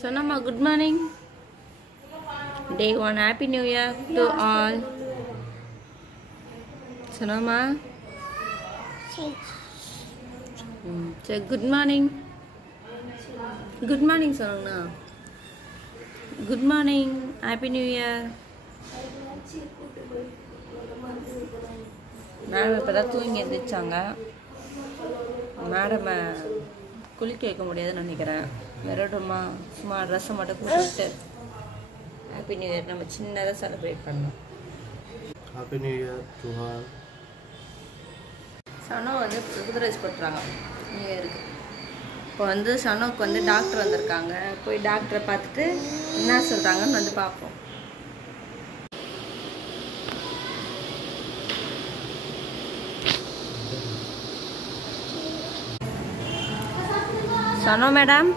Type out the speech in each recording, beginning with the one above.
Sonama, good morning. Day 1, Happy New Year to all. Sonama. Say good morning. Good morning, Sonama. Good morning. Happy New Year. Madam இப்போ தான் தூங்கி எழுந்திரிச்சாங்க. Madam குளிக்க வைக்க முடியாதுன்னு நினைக்கிறேன். வெறுமா சும்மா ட்ரெஸ்ஸை மட்டும் போட்டுட்டு ஹாப்பி நியூ இயர் நம்ம சின்னதாக செலிப்ரேட் பண்ணோம். Happy new year to all. சனோ வந்து புது ட்ரெஸ் போட்டுறாங்க நியூ இயருக்கு. இப்போ வந்து சனோக்கு வந்து டாக்டர் வந்திருக்காங்க. போய் டாக்டரை பார்த்துட்டு என்ன சொல்கிறாங்கன்னு வந்து பார்ப்போம். சனோ மேடம்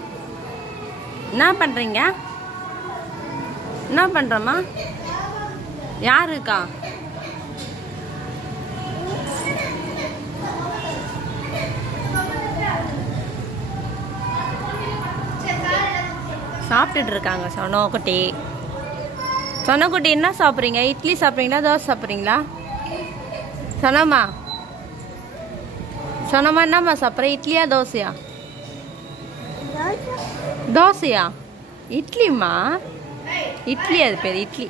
என்ன பண்ணுறீங்க? என்ன பண்ணுறோம்மா? யார் இருக்கா? சாப்பிட்டுட்டு இருக்காங்க சனோ குட்டி. சனோ குட்டி என்ன சாப்பிட்றீங்க? இட்லி சாப்பிட்றீங்களா தோசை சாப்பிட்றீங்களா? சனோமா சனோமா என்னம்மா சாப்பிட்ற? இட்லியா தோசையா? தோசையா? இட்லிம்மா. இட்லி அது பேர் இட்லி.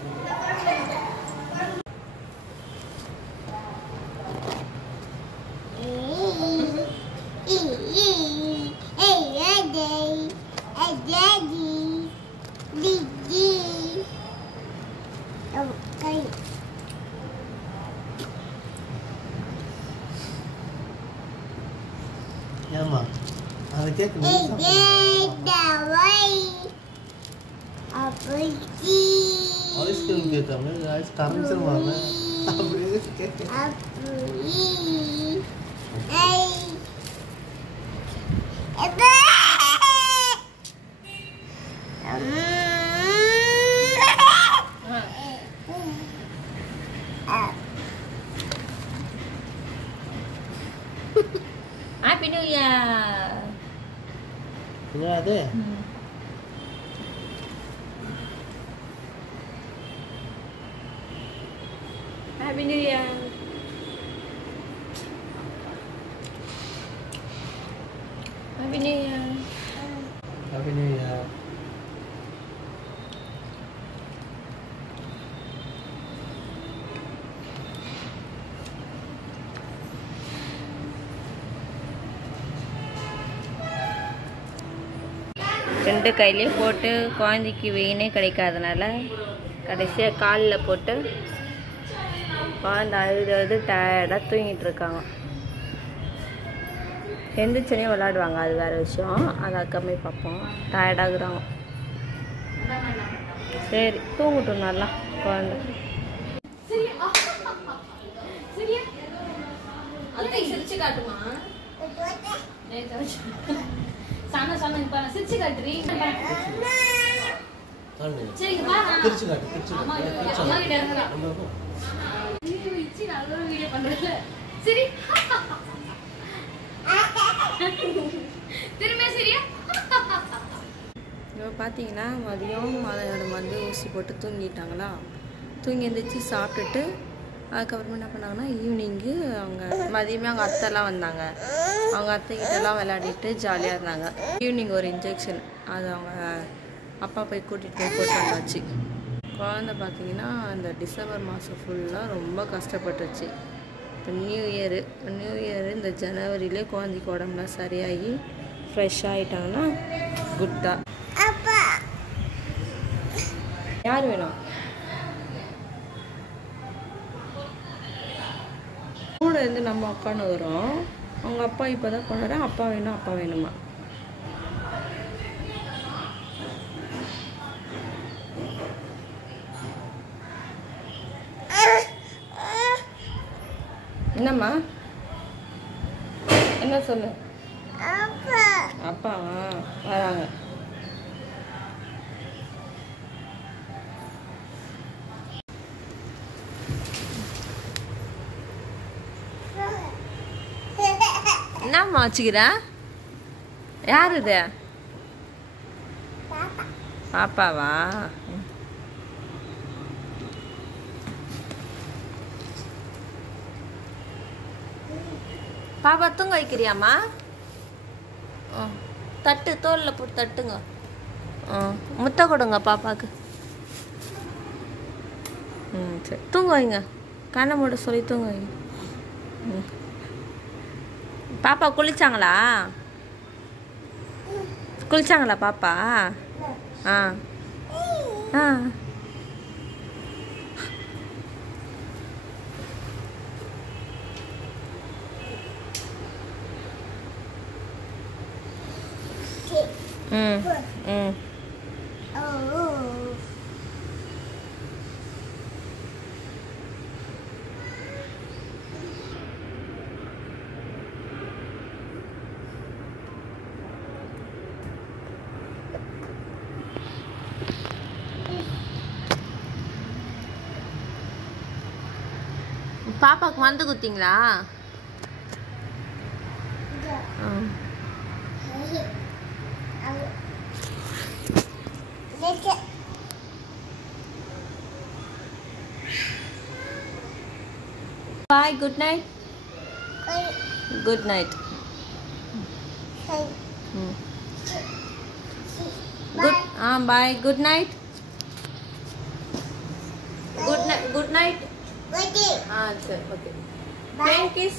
ஏமா அதை கேட்கணும். ஐஸ்கிரீம் கேட்டாங்க. ஐஸ் காமிச்சிருவாங்க. அப்படியே கேட்க ஹாப்பி நியூ இயர். அது Happy New Year. Happy New Year. Happy new year. ரெண்டு கையிலையும் போட்டு குழந்தைக்கு வெயினே கிடைக்காதனால கடைசியாக காலில் போட்டு குழந்தை அழுது டயர்டாக தூங்கிட்டு இருக்காங்க. எந்திரிச்சனே விளாடுவாங்க, அது வேறு விஷயம். அதை அக்கமே பார்ப்போம். டயர்டாகுறாங்க. சரி தூங்கட்டும் நல்லா குழந்தை. சிரிச்சு காட்டுமா? சாண சாணம் இப்ப சிரிச்சு காட்டுறீ. சரி வா திருச்சி காட்டு. திருச்சி அம்மா கிட்ட இறங்கடா. இச்சி நல்ல வீடியோ பண்றல. சரி திரும்ப சரியா? இப்போ பார்த்தீங்கன்னா மதியம் வந்து ஊசி போட்டு தூங்கிட்டாங்களா. தூங்கி எழுந்திரிச்சு சாப்பிட்டுட்டு அதுக்கப்புறமா என்ன பண்ணாங்கன்னா ஈவினிங்கு அவங்க மதியமே அவங்க அத்தைலாம் வந்தாங்க. அவங்க அத்தைக்கிட்டலாம் விளையாடிட்டு ஜாலியாக இருந்தாங்க. ஈவினிங் ஒரு இன்ஜெக்ஷன் அது அவங்க அப்பா போய் கூட்டிகிட்டு போய் போட்டு வந்தாச்சு. குழந்தை பார்த்தீங்கன்னா அந்த டிசம்பர் மாதம் ஃபுல்லாக ரொம்ப கஷ்டப்பட்டுச்சு. இப்போ நியூ இயரு இந்த ஜனவரியிலே குழந்தைக்கு உடம்புலாம் சரியாகி ஃப்ரெஷ் ஆகிட்டாங்கன்னா குட் தான். யார் வேணும்? கூட இருந்து நம்ம அப்பான்னு வரும். அவங்க அப்பா இப்போ தான் போனாரு. அப்பா வேணும் அப்பா வேணுமா? என்னம்மா என்ன சொல்லு? அப்பாவா வராங்க. என்னம்மா வச்சுக்கிற? யார் இது? பாப்பாவா? பாப்பா தூங்க வைக்கிறியாம்மா? தட்டு தோலில் போட்டு தட்டுங்க. முட்டை கொடுங்க பாப்பாவுக்கு. சரி தூங்க வைங்க. கண்ணை மூட சொல்லி தூங்க வைங்க. பாப்பா குளிச்சாங்களா? குளிச்சாங்களா பாப்பா? ஆ ஆ ம் ம் பாப்பாவுக்கு வந்து குத்திங்களா? Bye, good night. Good night. Good. Bye, good night. Good night. Good night. Sir, okay. Thank you.